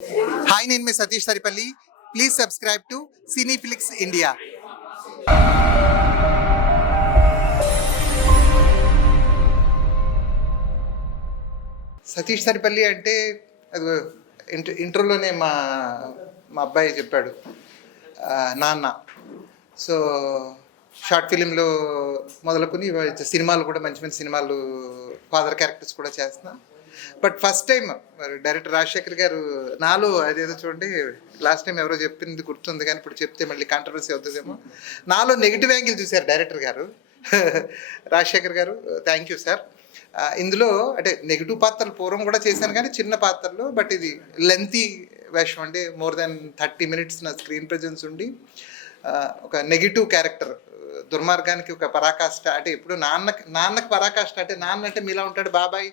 Hi, name is Satish Taripalli. Please subscribe to Cineflix India. Satish Saripalli అంటే అది ఇంట్రోలోనే మా మా అబ్బాయి చెప్పాడు నాన్న. సో షార్ట్ ఫిలింలో మొదలుకొని సినిమాలు కూడా మంచి మంచి సినిమాలు ఫాదర్ క్యారెక్టర్స్ కూడా చేస్తున్నా. But first time director Rajasekhar గారు నాలో అదేదో చూడండి, లాస్ట్ టైం ఎవరో చెప్పింది గుర్తుంది కానీ ఇప్పుడు చెప్తే మళ్ళీ కాంట్రవర్సీ అవుతుందేమో, నాలో నెగిటివ్ యాంగిల్ చూశారు డైరెక్టర్ గారు. రాజశేఖర్ గారు థ్యాంక్ యూ సార్. ఇందులో అంటే నెగిటివ్ పాత్రలు పూర్వం కూడా చేశాను కానీ చిన్న పాత్రలు, బట్ ఇది లెంతీ వేషం అండి. మోర్ దెన్ 30 minutes నా స్క్రీన్ ప్రజెన్స్ ఉండి ఒక నెగిటివ్ క్యారెక్టర్, దుర్మార్గానికి ఒక పరాకాష్ట. అంటే ఇప్పుడు నాన్నకి పరాకాష్ట అంటే నాన్న అంటే మీలా ఉంటాడు, బాబాయ్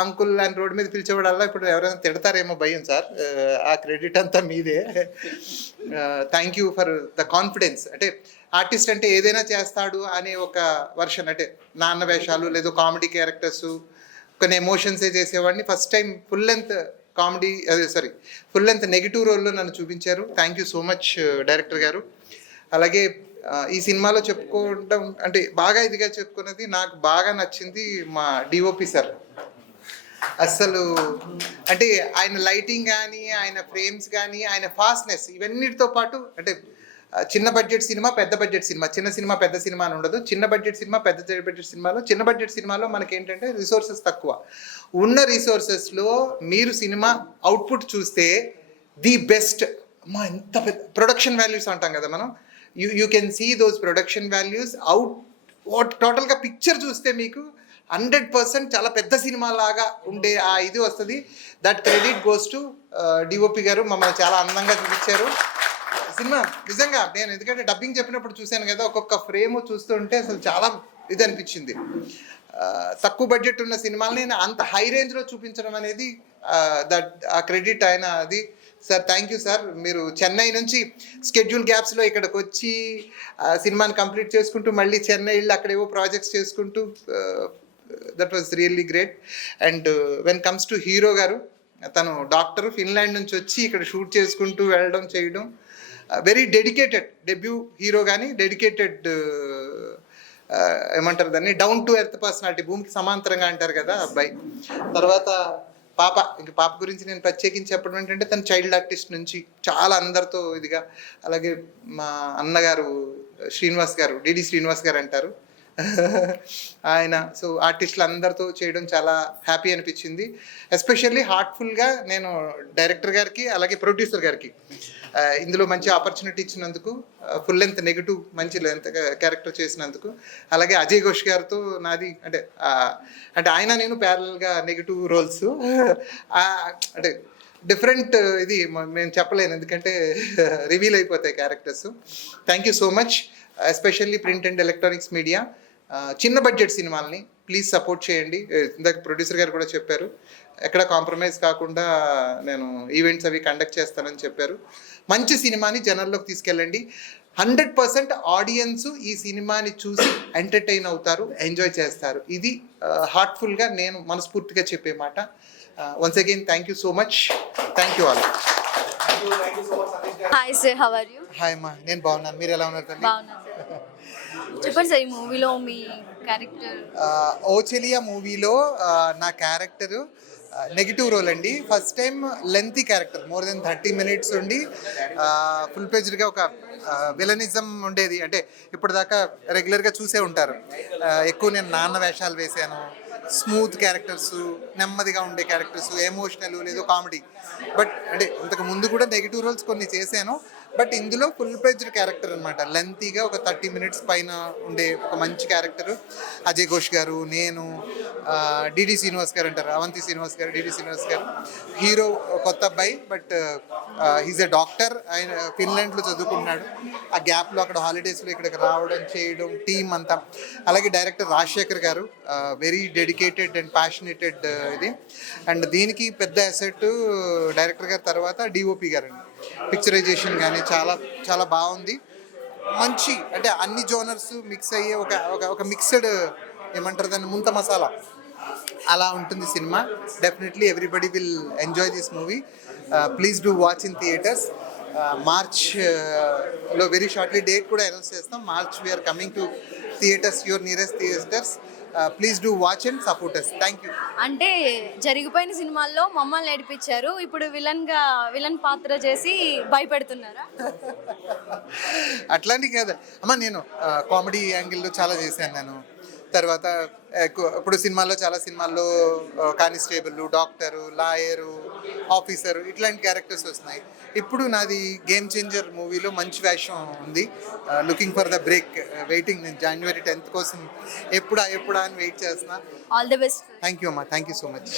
అంకుల్ అని రోడ్డు మీద పిలిచేవాడల్లా ఇప్పుడు ఎవరైనా తిడతారేమో భయం సార్. ఆ క్రెడిట్ అంతా మీదే. Thank you for the confidence. అంటే ఆర్టిస్ట్ అంటే ఏదైనా చేస్తాడు అనే ఒక వర్షన్, అంటే నాన్న వేషాలు లేదు కామెడీ క్యారెక్టర్స్ కొన్ని ఎమోషన్సే చేసేవాడిని. First time full length comedy full length negative రోల్లో నన్ను చూపించారు. Thank you so much director గారు. అలాగే ఈ సినిమాలో చెప్పుకోవడం అంటే బాగా ఇదిగా చెప్పుకున్నది, నాకు బాగా నచ్చింది మా డిఓపి సార్. అస్సలు అంటే ఆయన లైటింగ్ కానీ, ఆయన ఫ్రేమ్స్ కానీ, ఆయన ఫాస్ట్నెస్, ఇవన్నిటితో పాటు అంటే చిన్న బడ్జెట్ సినిమా పెద్ద బడ్జెట్ సినిమా, చిన్న సినిమా పెద్ద సినిమా అని ఉండదు. చిన్న బడ్జెట్ సినిమా పెద్ద బడ్జెట్ సినిమాలో, చిన్న బడ్జెట్ సినిమాలో మనకేంటంటే రిసోర్సెస్ తక్కువ. ఉన్న రిసోర్సెస్లో మీరు సినిమా అవుట్పుట్ చూస్తే ది బెస్ట్. మా ఎంత పెద్ద ప్రొడక్షన్ వాల్యూస్ అంటాం కదా మనం, you can see those production values టోటల్గా పిక్చర్ చూస్తే మీకు 100% చాలా పెద్ద సినిమా లాగా ఉండే ఆ ఇది వస్తుంది. That credit goes to DOP గారు. మమ్మల్ని చాలా అందంగా చూపించారు సినిమా. నిజంగా నేను ఎందుకంటే డబ్బింగ్ చెప్పినప్పుడు చూశాను కదా, ఒక్కొక్క ఫ్రేమ్ చూస్తుంటే అసలు చాలా ఇది అనిపించింది. తక్కువ బడ్జెట్ ఉన్న సినిమాలని అంత హై రేంజ్లో చూపించడం అనేది ఆ క్రెడిట్ ఆయన అది. Sir thank you sir. మీరు చెన్నై నుంచి స్కెడ్యూల్ గ్యాప్స్లో ఇక్కడికి వచ్చి సినిమాని కంప్లీట్ చేసుకుంటూ మళ్ళీ చెన్నై వెళ్ళి అక్కడ ఏవో ప్రాజెక్ట్స్ చేసుకుంటూ that was really great. And when comes to hero గారు, తను డాక్టర్, ఫిన్లాండ్ నుంచి వచ్చి ఇక్కడ షూట్ చేసుకుంటూ వెళ్ళడం చేయడం వెరీ డెడికేటెడ్. డెబ్యూ హీరో కానీ డెడికేటెడ్, ఏమంటారు దాన్ని, డౌన్ టు ఎర్త్ పర్సనాలిటీ, భూమికి సమాంతరంగా అంటారు కదా అబ్బాయి. తర్వాత పాప గురించి నేను ప్రత్యేకించి చెప్పడం ఏంటంటే, తను చైల్డ్ ఆర్టిస్ట్ నుంచి చాలా అందరితో ఇదిగా. అలాగే మా అన్నగారు శ్రీనివాస్ గారు, డిడి శ్రీనివాస్ గారు అంటారు ఆయన. సో ఆర్టిస్టులు అందరితో చేయడం చాలా హ్యాపీ అనిపించింది. ఎస్పెషల్లీ హార్ట్ఫుల్గా నేను డైరెక్టర్ గారికి అలాగే ప్రొడ్యూసర్ గారికి ఇందులో మంచి ఆపర్చునిటీ ఇచ్చినందుకు, ఫుల్ లెంత్ నెగిటివ్ మంచి లెంత్ క్యారెక్టర్ చేసినందుకు, అలాగే అజయ్ ఘోష్ గారితో నాది అంటే ఆయన నేను ప్యారల్గా నెగిటివ్ రోల్స్ అంటే డిఫరెంట్ ఇది మేము చెప్పలేను ఎందుకంటే రివీల్ అయిపోతాయి characters. Thank you so much. Especially print and electronics media చిన్న బడ్జెట్ సినిమాలని ప్లీజ్ సపోర్ట్ చేయండి. ఇందాక ప్రొడ్యూసర్ గారు కూడా చెప్పారు, ఎక్కడ కాంప్రమైజ్ కాకుండా నేను ఈవెంట్స్ అవి కండక్ట్ చేస్తానని చెప్పారు. మంచి సినిమాని జనాల్లోకి తీసుకెళ్ళండి. 100% ఆడియన్స్ ఈ సినిమాని చూసి ఎంటర్టైన్ అవుతారు, ఎంజాయ్ చేస్తారు. ఇది హార్ట్ఫుల్గా నేను మనస్ఫూర్తిగా చెప్పే మాట. Once again thank you so much. Thank you all. Hi sir, how are you? Hi అమ్మా, నేను బాగున్నాను. మీరు ఎలా ఉన్నారు తల్లి? బాగున్నా సార్. చెప్పండి సార్, ఈ మూవీలో మీ క్యారెక్టర్. ఓ చెలియా మూవీలో నా క్యారెక్టరు నెగిటివ్ రోల్ అండి. First time lengthy character, more than 30 minutes ఉండి ఫుల్ పేజ్డ్గా ఒక విలనిజం ఉండేది. అంటే ఇప్పటిదాకా రెగ్యులర్గా చూసే ఉంటారు, ఎక్కువ నేను నాన్న వేషాలు వేశాను. స్మూత్ క్యారెక్టర్స్, నెమ్మదిగా ఉండే క్యారెక్టర్స్, ఎమోషనల్ లేదు కామెడీ. బట్ అంటే ఇంతకు ముందు కూడా నెగిటివ్ రోల్స్ కొన్ని చేశాను, బట్ ఇందులో ఫుల్ పేజ్డ్ క్యారెక్టర్ అనమాట. లెంతీగా ఒక 30 minutes పైన ఉండే ఒక మంచి క్యారెక్టరు. అజయ్ ఘోష్ గారు, నేను, డిడి శ్రీనివాస్ గారు అంటారు, అవంతి శ్రీనివాస్ గారు, డిడి శ్రీనివాస్ గారు. హీరో కొత్త అబ్బాయి, బట్ హీజ్ ఎ డాక్టర్. ఆయన ఫిన్లాండ్లో చదువుకుంటున్నాడు. ఆ గ్యాప్లో అక్కడ హాలిడేస్లో ఇక్కడికి రావడం చేయడం టీం అంతా. అలాగే డైరెక్టర్ రాజశేఖర్ గారు, వెరీ డెడికేటెడ్ అండ్ ప్యాషనేటెడ్ ఇది. అండ్ దీనికి పెద్ద అసెట్ డైరెక్టర్ గారి తర్వాత డిఓపి గారు అండి. పిక్చరైజేషన్ కానీ చాలా చాలా బాగుంది. మంచి అంటే అన్ని జోనర్స్ మిక్స్ అయ్యే ఒక మిక్స్డ్, ఏమంటారు దాన్ని, ముంత మసాలా అలా ఉంటుంది cinema. Definitely everybody will enjoy this movie. Please do watch in theatres. March లో వెరీ షార్ట్లీ డేట్ కూడా అనౌన్స్ చేస్తాం. March we are coming to theatres, your nearest theatres. Please do watch and support us. Thank you. అంటే జరిగిపోయిన సినిమాల్లో మమ్మల్ని ఏడిపించారు, ఇప్పుడు villain పాత్ర చేసి భయపెడుతున్నారా? అట్లాంటి కాదు అమ్మ, నేను కామెడీ యాంగిల్లో చాలా చేశాను నేను. తర్వాత ఇప్పుడు చాలా సినిమాల్లో కానిస్టేబుల్, డాక్టరు, లాయరు, ఆఫీసరు ఇట్లాంటి క్యారెక్టర్స్ వస్తున్నాయి. ఇప్పుడు నాది గేమ్ చేంజర్ మూవీలో మంచి వేషం ఉంది. Looking for the break, waiting. నేను January 10th కోసం ఎప్పుడా అని వెయిట్ చేస్తున్నా. All the best. Thank you అమ్మా, థ్యాంక్ యూ సో మచ్.